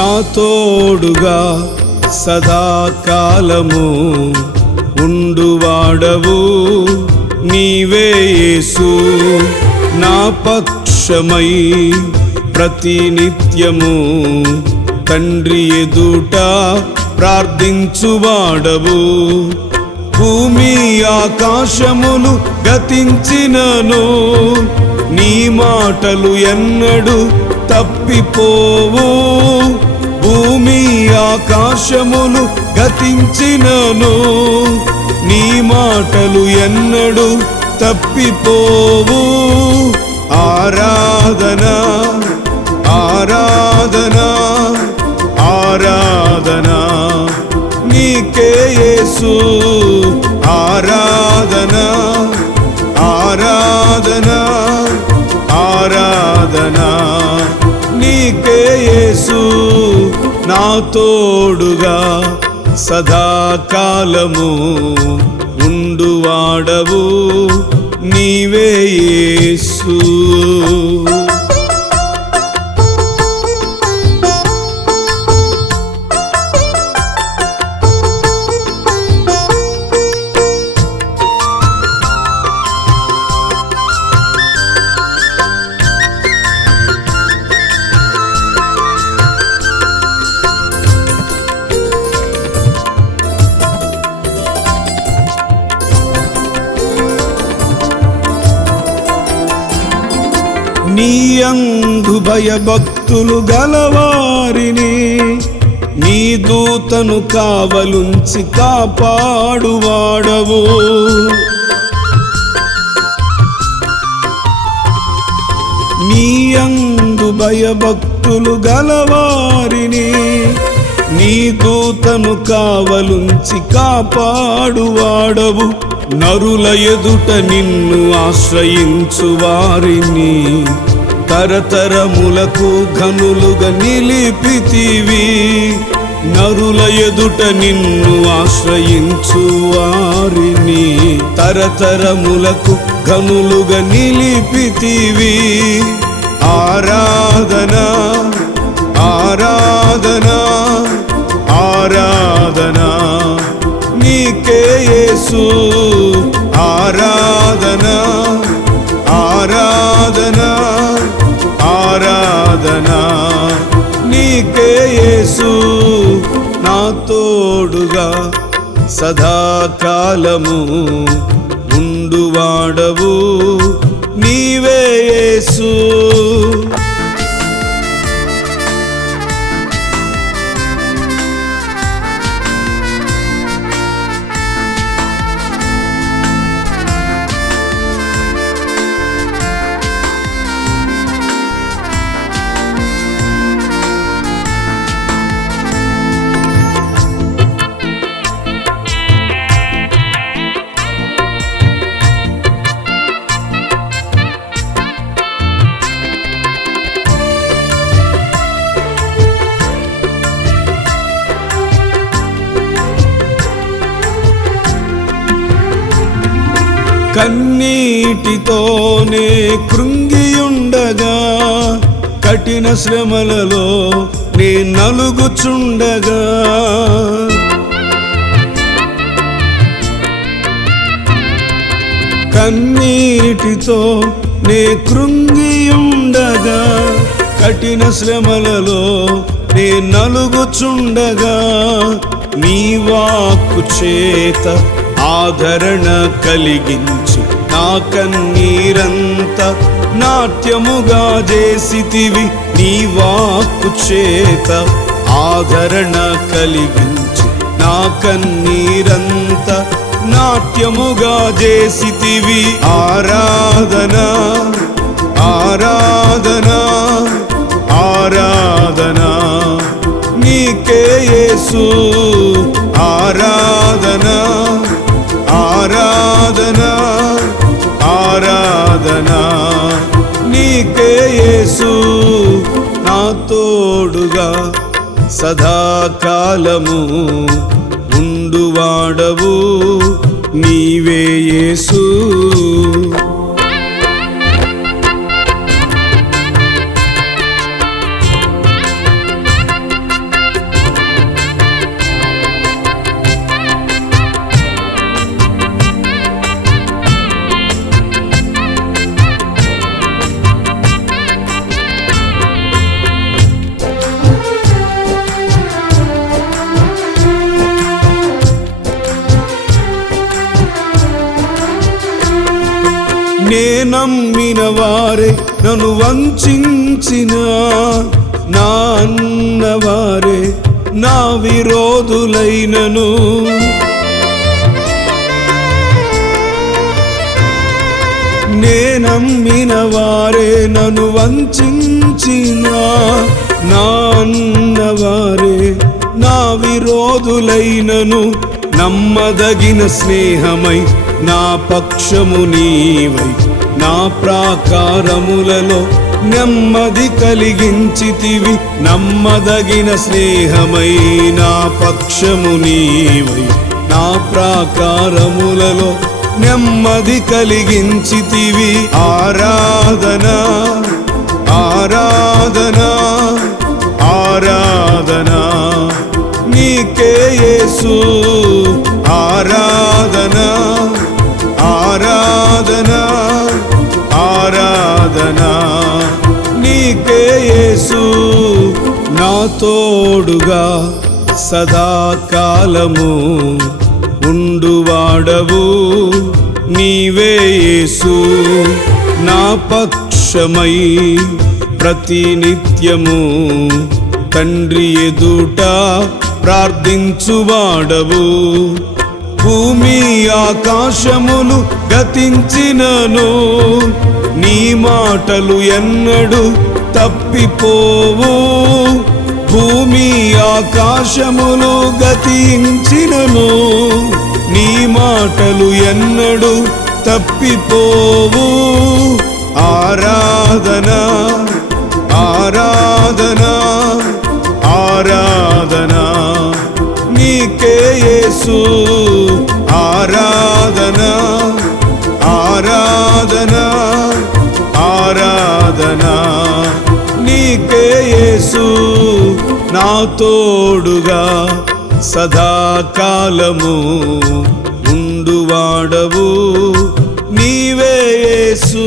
నా తోడుగా సదాకాలము ఉండువాడవు నీవే యేసు. నా పక్షమై ప్రతినిత్యము తండ్రి ఎదుట ప్రార్థించువాడవు. భూమి ఆకాశములు గతించినను నీ మాటలు ఎన్నడు తప్పిపోవు. భూమి ఆకాశములు గతించినను నీ మాటలు ఎన్నడు తప్పిపోవు. ఆరాధన ఆరాధన ఆరాధన నీకే యేసు. ఆరాధన ఆరాధన ఆరాధన నీకే యేసు. నా తోడుగా సదాకాలము ఉండువాడవు నీవే యేసు. నీ యందు భయభక్తులు గలవారిని నీ దూతను కావలుంచి కాపాడువాడవు. నీ యందు భయభక్తులు గలవారిని నీ దూతను కావలుంచి కాపాడువాడవు. నరుల ఎదుట నిన్ను ఆశ్రయించు వారిని తరతరములకు ఘనులుగా నిలిపితివి. నరుల ఎదుట నిన్ను ఆశ్రయించు వారిని తరతరములకు ఘనులుగా నిలిపితివి. ఆరాధన ఆరాధన ఆరాధన నీకే యేసు. ఆరాధన ఆరాధన ఆరాధన నీకే యేసు. నా తోడుగా సదాకాలము ఉండువాడవు నీవే యేసు. కన్నీటితోనే కృంగియుండగా కఠిన శ్రమలలో నే నలుగుచుండగా కన్నీటితో నే కృంగియుండగా కఠిన శ్రమలలో నే నలుగుచుండగా నీ వాక్కు చేత ఆదరణ కలిగించి నా కన్నీరంతా నాట్యముగా చేసితివి. నీ వాక్కు చేత ఆదరణ కలిగించి నా కన్నీరంతా నాట్యముగా చేసితివి. ఆరాధన ఆరాధన ఆరాధన నీకే యేసు. ఆరాధన ఆరాధన ఆరాధన నీకే యేసు. నా తోడుగా సదాకాలము ఉండువాడవు నీవే యేసు. నే నమ్మిన వారే నన్ను వంచిన, నా అన్నవారే నా విరోధులైనను. నే నమ్మిన వారే నన్ను వంచిన, నా అన్నవారే నా విరోధులైనను. నమ్మదగిన స్నేహమై నా పక్షము నీవై, నా ప్రాకారములలో నెమ్మది కలిగించితివి. నమ్మదగిన స్నేహమై నా పక్షము నీవై, నా ప్రాకారములలో నెమ్మది కలిగించితివి. ఆరాధన ఆరాధన ఆరాధన నీకే యేసు. ఆరాధన ఆరాధన ఆరాధన నీకే యేసు. నా తోడుగా సదాకాలము ఉండువాడవు నీవే యేసు. నా పక్షమై ప్రతినిత్యము తండ్రి ఎదుట ప్రార్థించువాడవు. భూమి ఆకాశములు గతించినను నీ మాటలు ఎన్నడు తప్పిపోవు. భూమి ఆకాశములు గతించినను నీ మాటలు ఎన్నడు తప్పిపోవు. ఆరాధన ఆరాధన ఆరాధన నీకే యేసు. ఆరాధన ఆరాధన ఆరాధన నీకే యేసు. నా తోడుగా సదాకాలము ఉండువాడవు నీవే యేసు.